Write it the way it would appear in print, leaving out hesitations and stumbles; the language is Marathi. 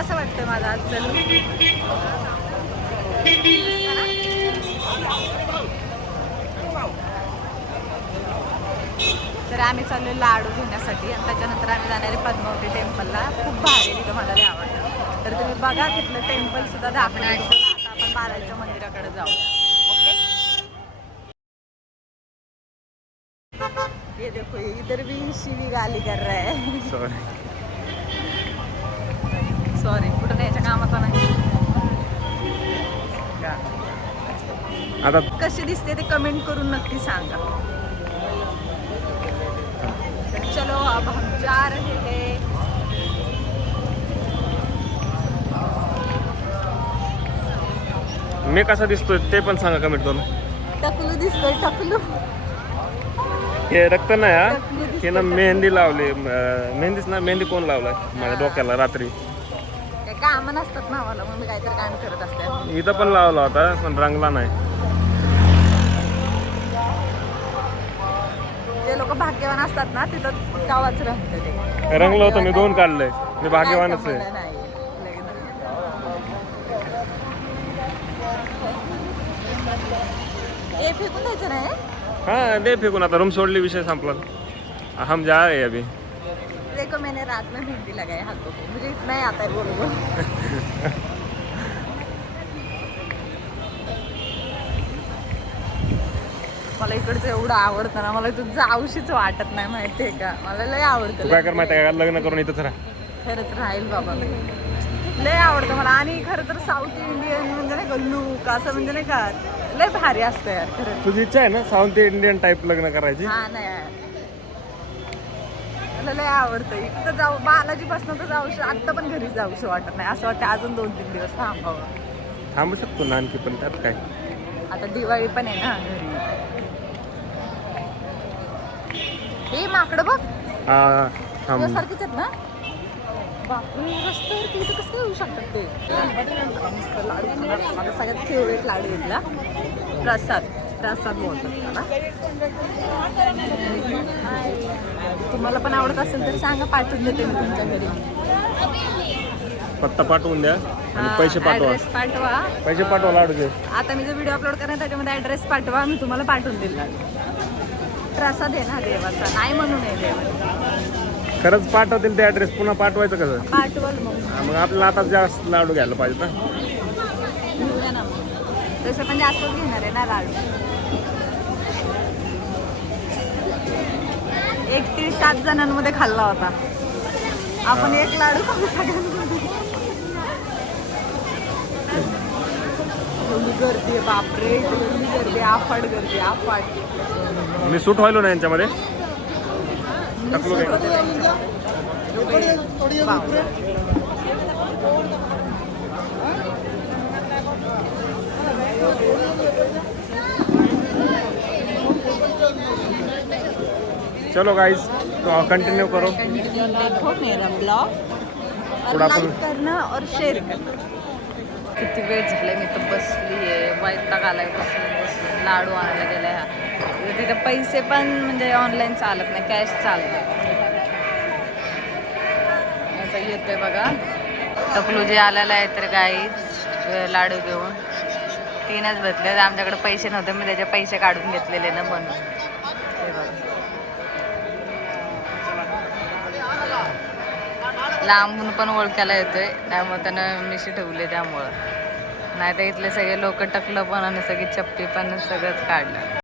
कसं वाटतं माझा आज चलू? तर आम्ही चाललो लाडू घेण्यासाठी आणि त्याच्यानंतर आम्ही जाणार आहे पद्मावती टेम्पलला. खूप भारी तिथं मला लय आवडतं. तर तुम्ही बघा तिथलं टेम्पल सुद्धा दाखवलं. आता आपण बालाजीच्या मंदिराकडे जाऊया. ओके, ये देखो इधर भी शिवी गाली कर रहा है. सॉरी कुठं याच्या कामाचा नाही. आता कशी दिसते ते कमेंट करून नक्की सांगा. चलो अब हम जा रहे हैं. मी कसा दिसतोय ते पण सांगा कमेंट करून. टकलू दिसतोय टकलू. हे रक्त नाही हा, हे ना मेहंदी लावली. मेहंदीच ना, मेहंदी कोण लावलाय माझ्या डोक्याला रात्री? काय काम नसतात ना मला, मग मी काहीतरी काम करत असते. इथं पण लावला होता पण रंगला नाही. जे लोक भाग्यवान असतात ना तिथं गावाच रंगतं ते. रंगलं होतं मी 2 काढलंय. मी भाग्यवानच आहे. नाही हे फेकून द्यायचं नाही. हा दे फेकून, आता रूम सोडली, विषय संपला. हम जा रहे हैं अभी. देखो मैंने रात में मेहंदी लगाई हाथों को, मुझे इतना ही आता है बोलो बोलो. मला इकडचं एवढं आवडतं ना, मला इथं जाऊशीच वाटत नाही माहितीये का. मला लय आवडतं. तू काय कर माहिती आहे का, लग्न करून इथंच राहा. खरंच राहील बाबा, लय आवडतं मला. आणि खरं तर साऊथ इंडियन म्हणजे नाही का लूक असं म्हणजे नाही का लय भारी असतं यार खरंच. तुझी इच्छा आहे ना साऊथ इंडियन टाईप लग्न करायची? हा नाही मला लय आवडतं. इथं जाऊ बालाजीपासून तर जाऊ आत्ता पण घरी जाऊशी वाटत नाही. असं वाटतं अजून 2-3 दिवस थांबावं. थांबू शकतो ना आणखी, पण त्यात काय. आता दिवाळी पण आहे ना घरी. हे माकडं बघ हा थांब. सारखीच आहेत ना. बापरे रस्त्यावर तिथे कसं येऊ शकतात ते. मस्त लाडू खाणार. माझा सगळ्यात फेवरेट लाडू घेतला प्रसाद. प्रसाद बोलतात त्याला. तुम्हाला पण आवडत असेल तर सांगा, पाठवून देते मी तुमच्या घरी. पत्ता पाठवून द्या आणि पैसे पाठवा. ॲड्रेस पाठवा. पैसे पाठवा लाडूचे. आता मी जो व्हिडिओ अपलोड करणार त्याच्यामध्ये ॲड्रेस पाठवा, मी तुम्हाला पाठवून देईल. प्रसाद आहे ना देवाचा, नाही म्हणून आहे देवा. खरंच पाठवतील ते ॲड्रेस, पुन्हा पाठवायचं कसं? पाठवल मग. मग आपल्याला आता जास्त लाडू घ्यायला पाहिजे ना. घेऊया ना मग. तसं पण जास्तच घेणार आहे ना लाडू. 1-7 जणांमध्ये खाल्ला होता आपण. एक लाडू खाऊ सगळ्यांमध्ये. एवढी गर्दी आहे बापरे, एवढी गर्दी, आफाट गर्दी, आफाट. मी सूट व्हायलो ना यांच्यामध्ये. टाकलो काय? चलो गाइस, तो कंटिन्यू करो. देखो मेरा ब्लॉग और लाईक करना और शेअर करना. किती वेळ झालाय मी तर बसली आहे. वैताग आलाय बसून लाडू आणायला गेलाय. हा तिथं पैसे पण म्हणजे ऑनलाईन चालत नाही, कॅश चालत. आता येतोय बघा टकलू जे आलेला आहे. तर गाईच लाडू घेऊन 3च भेटले. आमच्याकडे पैसे नव्हते, मी त्याचे पैसे काढून घेतलेले ना म्हणून. हे बघा लांबून पण ओळखायला येतोय, त्यामुळे त्यानं मिशी ठेवले. त्यामुळं नाही तर इथले सगळे लोक टकलं पण आणि सगळी चप्पी पण सगळंच काढलं.